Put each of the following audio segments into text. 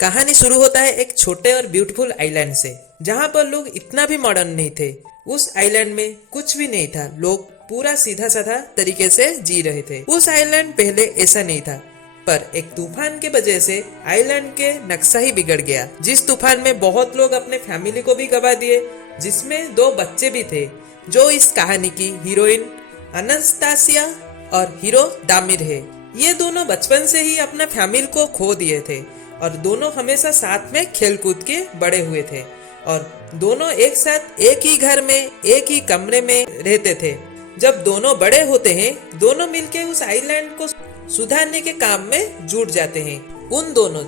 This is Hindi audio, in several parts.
कहानी शुरू होता है एक छोटे और ब्यूटीफुल आइलैंड से, जहाँ पर लोग इतना भी मॉडर्न नहीं थे। उस आइलैंड में कुछ भी नहीं था, लोग पूरा सीधा साधा तरीके से जी रहे थे। उस आइलैंड पहले ऐसा नहीं था, पर एक तूफान के वजह से आइलैंड के नक्शा ही बिगड़ गया। जिस तूफान में बहुत लोग अपने फैमिली को भी गवा दिए, जिसमें 2 बच्चे भी थे, जो इस कहानी की हीरोइन अनस्तासिया और हीरो दामिर है। ये दोनों बचपन से ही अपना फैमिली को खो दिए थे और दोनों हमेशा साथ में खेल कूद के बड़े हुए थे और दोनों एक साथ एक ही घर में एक ही कमरे में रहते थे। जब दोनों बड़े होते हैं, दोनों मिलके उस आइलैंड को सुधारने के काम में जुट जाते हैं।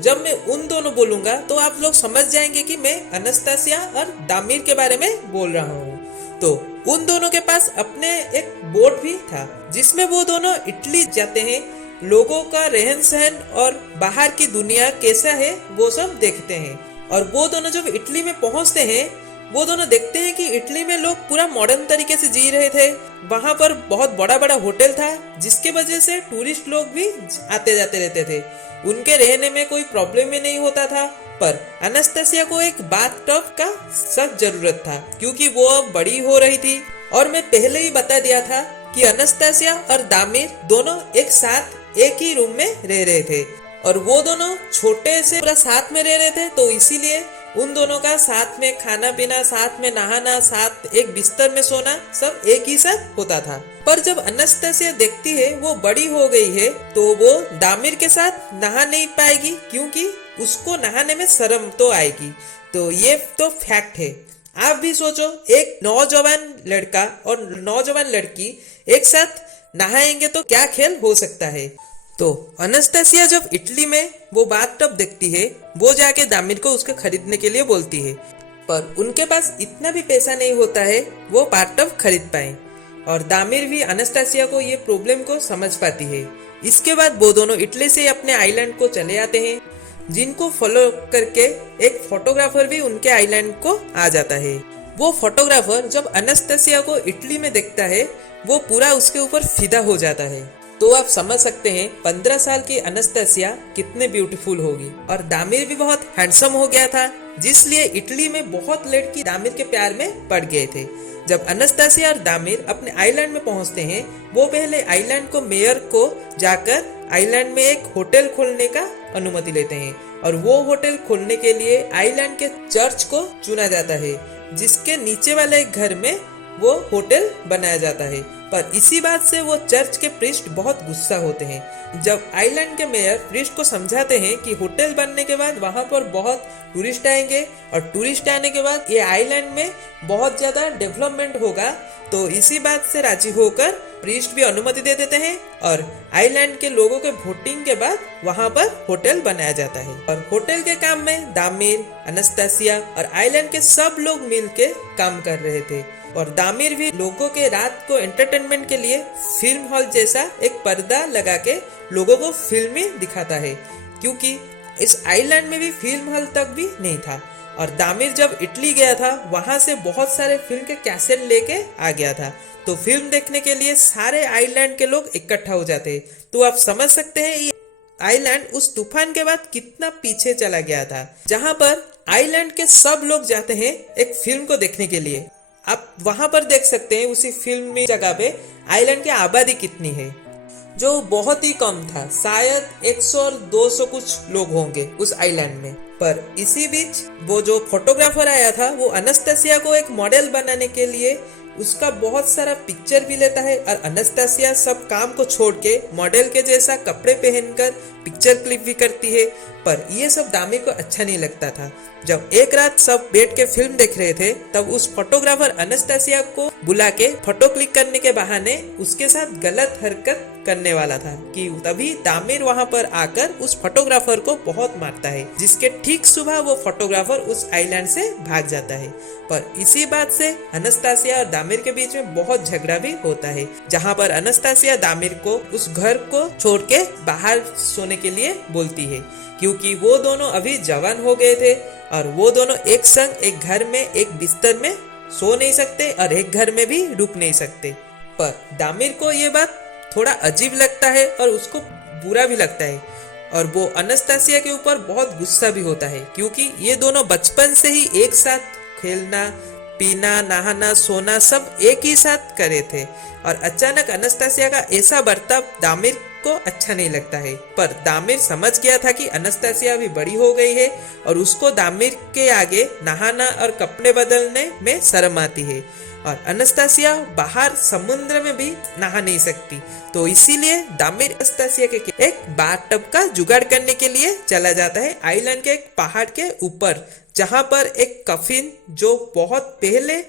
जब मैं उन दोनों बोलूंगा तो आप लोग समझ जाएंगे कि मैं अनस्तासिया और दामिर के बारे में बोल रहा हूँ। तो उन दोनों के पास अपने एक बोट भी था, जिसमें वो दोनों इटली जाते हैं, लोगों का रहन सहन और बाहर की दुनिया कैसा है वो सब देखते हैं। और वो दोनों जब इटली में पहुंचते हैं, वो दोनों देखते हैं कि इटली में लोग पूरा मॉडर्न तरीके से जी रहे थे। वहां पर बहुत बड़ा बड़ा होटल था, जिसके वजह से टूरिस्ट लोग भी आते जाते रहते थे। उनके रहने में कोई प्रॉब्लम ही नहीं होता था। पर अनस्तासिया को एक बाथटब का सख्त जरूरत था, क्योंकि वो अब बड़ी हो रही थी। और मैं पहले ही बता दिया था कि अनस्तासिया और दामिर दोनों एक साथ एक ही रूम में रह रहे थे और वो दोनों छोटे से पूरा साथ में रह रहे थे। तो इसीलिए उन दोनों का साथ में खाना पीना, साथ में नहाना, साथ एक बिस्तर में सोना, सब एक ही साथ होता था। पर जब अनस्तासिया देखती है वो बड़ी हो गई है, तो वो दामिर के साथ नहा नहीं पाएगी, क्योंकि उसको नहाने में शर्म तो आएगी। तो ये तो फैक्ट है। आप भी सोचो, एक नौजवान लड़का और नौजवान लड़की एक साथ नहाएंगे तो क्या खेल हो सकता है। तो अनस्तासिया जब इटली में वो बाथटब देखती है, वो जाके दामिर को उसके खरीदने के लिए बोलती है। पर उनके पास इतना भी पैसा नहीं होता है वो बाथटब खरीद पाए। और दामिर भी अनस्तासिया को ये प्रॉब्लम को समझ पाती है। इसके बाद वो दोनों इटली से अपने आइलैंड को चले आते हैं, जिनको फॉलो करके एक फोटोग्राफर भी उनके आइलैंड को आ जाता है। वो फोटोग्राफर जब अनस्तासिया को इटली में देखता है, वो पूरा उसके ऊपर फिदा हो जाता है। तो आप समझ सकते हैं 15 साल की अनस्तासिया कितने ब्यूटीफुल होगी। और दामिर भी बहुत हैंडसम हो गया था, जिसलिए इटली में बहुत लड़की दामिर के प्यार में पड़ गए थे। जब अनस्तासिया और दामिर अपने आइलैंड में पहुंचते हैं, वो पहले आइलैंड को मेयर को जाकर आइलैंड में एक होटल खोलने का अनुमति लेते हैं। और वो होटल खोलने के लिए आइलैंड के चर्च को चुना जाता है, जिसके नीचे वाले एक घर में वो होटल बनाया जाता है। पर इसी बात से वो चर्च के प्रीस्ट बहुत गुस्सा होते हैं। जब आइलैंड के मेयर प्रीस्ट को समझाते हैं कि होटल बनने के बाद वहां पर बहुत टूरिस्ट आएंगे और टूरिस्ट आने के बाद ये आइलैंड में बहुत ज्यादा डेवलपमेंट होगा, तो इसी बात से राजी होकर प्रीस्ट भी अनुमति दे देते हैं और आइलैंड के लोगों के वोटिंग के बाद वहां पर होटल बनाया जाता है। और होटल के काम में दामिर, अनस्तासिया और आइलैंड के सब लोग मिलके काम कर रहे थे। और दामिर भी लोगों के रात को एंटरटेनमेंट के लिए फिल्म हॉल जैसा एक पर्दा लगा के लोगों को फिल्में दिखाता है, क्योंकि इस आइलैंड में भी फिल्म हॉल तक भी नहीं था। और दामिर जब इटली गया था, वहां से बहुत सारे फिल्म के कैसेट लेके आ गया था। तो फिल्म देखने के लिए सारे आइलैंड के लोग इकट्ठा हो जाते। तो आप समझ सकते हैं ये आइलैंड उस तूफान के बाद कितना पीछे चला गया था, जहां पर आइलैंड के सब लोग जाते हैं एक फिल्म को देखने के लिए। आप वहां पर देख सकते हैं उसी फिल्म में जगह पे आइलैंड की आबादी कितनी है, जो बहुत ही कम था। शायद 100 और 200 कुछ लोग होंगे उस आइलैंड में। पर इसी बीच वो जो फोटोग्राफर आया था, वो अनस्तासिया को एक मॉडल बनाने के लिए उसका बहुत सारा पिक्चर भी लेता है। और अनस्तासिया सब काम को छोड़ के मॉडल के जैसा कपड़े पहनकर पिक्चर क्लिक भी करती है। पर ये सब दामिर को अच्छा नहीं लगता था। जब एक रात सब बैठ के फिल्म देख रहे थे, तब उस फोटोग्राफर अनस्तासिया को बुला के फोटो क्लिक करने के बहाने उसके साथ गलत हरकत करने वाला था, कि तभी दामिर वहां पर आकर उस फोटोग्राफर को बहुत मारता है, जिसके ठीक सुबह वो फोटोग्राफर उस आइलैंड से भाग जाता है। पर इसी बात से अनस्तासिया और दामिर के बीच में बहुत झगड़ा भी होता है, जहां पर अनस्तासिया दामिर को उस घर को छोड़ के बाहर सोने के लिए बोलती है, क्योंकि वो दोनों अभी जवान हो गए थे और वो दोनों एक संग एक घर में एक बिस्तर में सो नहीं सकते और एक घर में भी रुक नहीं सकते। पर दामिर को ये बात थोड़ा अजीब लगता है और उसको बुरा भी लगता है। और वो अनस्तासिया के ऊपर बहुत गुस्सा भी होता है क्योंकि ये दोनों बचपन से ही एक साथ खेलना, पीना, नहाना, सोना सब एक ही साथ करे थे और अचानक अनस्तासिया का ऐसा बर्ताव दामिर को अच्छा नहीं लगता है। पर दामिर समझ गया था कि अनस्तासिया अभी बड़ी हो गई है और उसको दामिर के आगे नहाना और कपड़े बदलने में शर्म आती है और अनस्तासिया बाहर समुद्र में भी नहा नहीं सकती, तो इसीलिए दामिर अनस्तासिया के एक बाथटब का जुगाड़ करने के लिए चला जाता है आइलैंड के एक पहाड़ के ऊपर, जहां पर एक कफिन जो बहुत पहले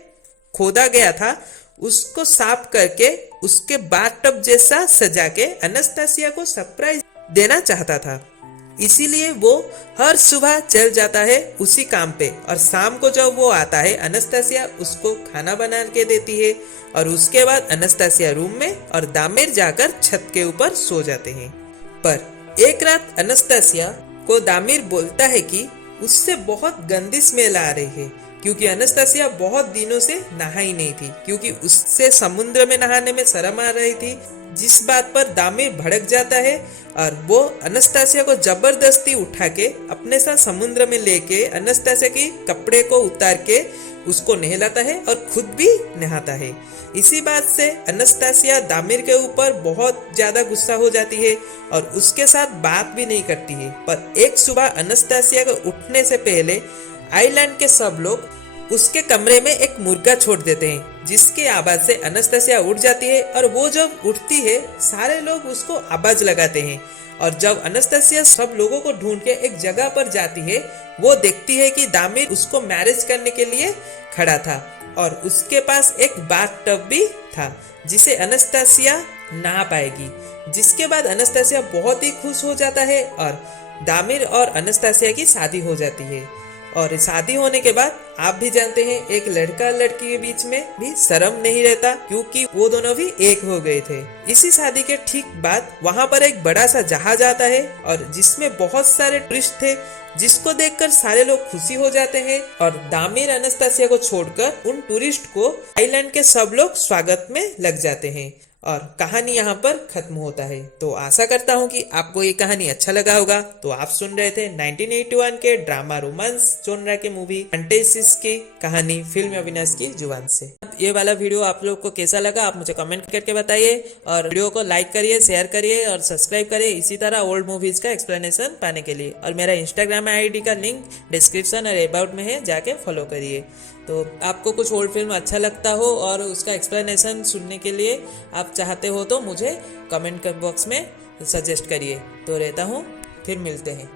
खोदा गया था उसको साफ करके उसके बाथटब जैसा सजा के अनस्तासिया को सरप्राइज देना चाहता था। इसीलिए वो हर सुबह चल जाता है उसी काम पे और शाम को जब वो आता है अनस्तासिया उसको खाना बना के देती है और उसके बाद अनस्तासिया रूम में और दामिर जाकर छत के ऊपर सो जाते हैं। पर एक रात अनस्तासिया को दामिर बोलता है कि उससे बहुत गंदी स्मेल आ रही है क्योंकि अनस्तासिया बहुत दिनों से नहाई नहीं थी क्योंकि उससे समुद्र में नहाने में शर्म आ रही थी, जिस बात पर दामिर भड़क जाता है और वो अनस्तासिया को जबरदस्ती उठा के अपने साथ समुद्र में लेके अनस्तासिया की कपड़े को उतार के उसको नहलाता है और खुद भी नहाता है। इसी बात से अनस्तासिया दामिर के ऊपर बहुत ज्यादा गुस्सा हो जाती है और उसके साथ बात भी नहीं करती है। पर एक सुबह अनस्तासिया को उठने से पहले आइलैंड के सब लोग उसके कमरे में एक मुर्गा छोड़ देते हैं, जिसकी आवाज से अनस्तासिया उठ जाती है और वो जब उठती है सारे लोग उसको आवाज लगाते हैं और जब अनस्तासिया सब लोगों को ढूंढ के एक जगह पर जाती है वो देखती है कि दामिर उसको मैरिज करने के लिए खड़ा था और उसके पास एक बाथटब भी था जिसे अनस्तासिया नहा पाएगी। जिसके बाद अनस्तासिया बहुत ही खुश हो जाता है और दामिर और अनस्तासिया की शादी हो जाती है। और शादी होने के बाद आप भी जानते हैं एक लड़का लड़की के बीच में भी शर्म नहीं रहता क्योंकि वो दोनों भी एक हो गए थे। इसी शादी के ठीक बाद वहाँ पर एक बड़ा सा जहाज आता है और जिसमें बहुत सारे टूरिस्ट थे, जिसको देखकर सारे लोग खुशी हो जाते हैं और दामिर अनस्तासिया को छोड़कर उन टूरिस्ट को आइलैंड के सब लोग स्वागत में लग जाते हैं और कहानी यहाँ पर खत्म होता है। तो आशा करता हूँ कि आपको ये कहानी अच्छा लगा होगा। तो आप सुन रहे थे 1981 के ड्रामा रोमांस जोनरा के मूवी फैंटेसीज की कहानी फिल्म अविनाश की जुबान से। ये वाला वीडियो आप लोग को कैसा लगा आप मुझे कमेंट करके बताइए और वीडियो को लाइक करिए, शेयर करिए और सब्सक्राइब करिए इसी तरह ओल्ड मूवीज का एक्सप्लेनेशन पाने के लिए। और मेरा इंस्टाग्राम आईडी का लिंक डिस्क्रिप्शन और अबाउट में है, जाके फॉलो करिए। तो आपको कुछ ओल्ड फिल्म अच्छा लगता हो और उसका एक्सप्लेनेशन सुनने के लिए आप चाहते हो तो मुझे कमेंट बॉक्स में सजेस्ट करिए। तो रहता हूँ, फिर मिलते हैं।